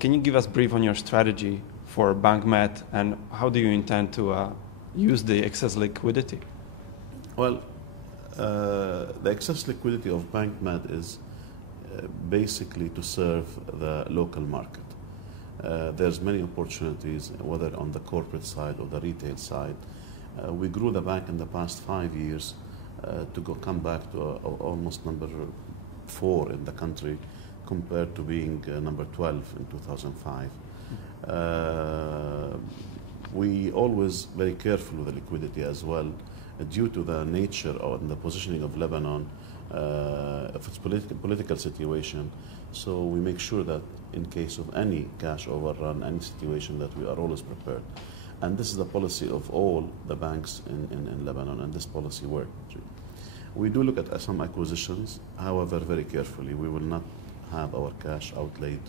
Can you give us a brief on your strategy for BankMed and how do you intend to use the excess liquidity? Well, the excess liquidity of BankMed is basically to serve the local market. There's many opportunities, whether on the corporate side or the retail side. We grew the bank in the past 5 years come back to almost number 4 in the country, compared to being number 12 in 2005. We always very careful with the liquidity as well, due to the nature and the positioning of Lebanon, of its political situation. So we make sure that in case of any cash overrun, any situation, that we are always prepared. And this is the policy of all the banks in Lebanon, and this policy works. We do look at some acquisitions, however, very carefully. We will not have our cash outlaid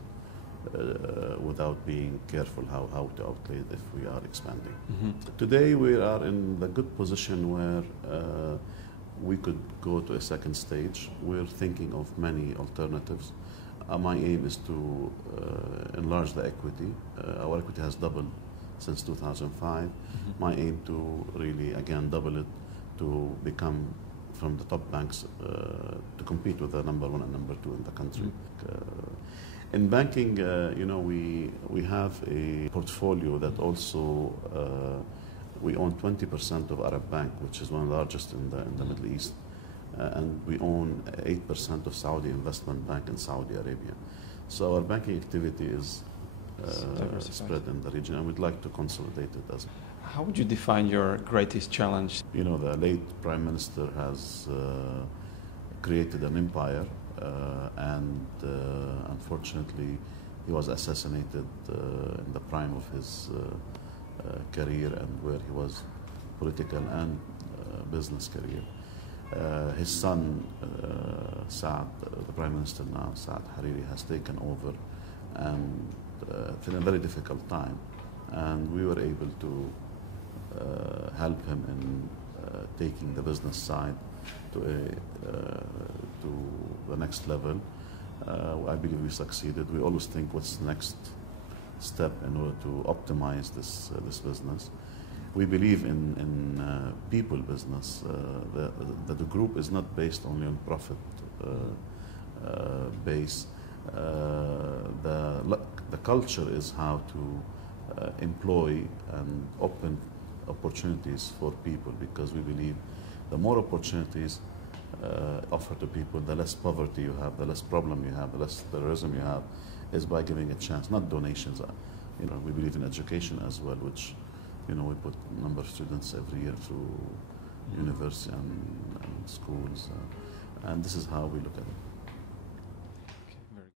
without being careful how to outlay it if we are expanding. Today we are in the good position where we could go to a second stage. We're thinking of many alternatives. My aim is to enlarge the equity. Our equity has doubled since 2005. My aim to really again double it, to become from the top banks, to compete with the number 1 and number 2 in the country. In banking, we have a portfolio that also we own 20% of Arab Bank, which is one of the largest in the Middle East, and we own 8% of Saudi Investment Bank in Saudi Arabia. So our banking activity is spread in the region, and we'd like to consolidate it as well. How would you define your greatest challenge? The late Prime Minister has created an empire, and unfortunately he was assassinated in the prime of his career, and where he was political and business career. His son, Saad, the Prime Minister now, Saad Hariri, has taken over, and it's in a very difficult time, and we were able to help him in taking the business side to the next level. I believe we succeeded. We always think what's the next step in order to optimize this business. We believe in people business. The group is not based only on profit base. The culture is how to employ and open opportunities for people, because we believe the more opportunities offered to people, the less poverty you have, the less problem you have, the less terrorism you have, is by giving a chance, not donations. We believe in education as well, which we put a number of students every year through university and schools, and this is how we look at it.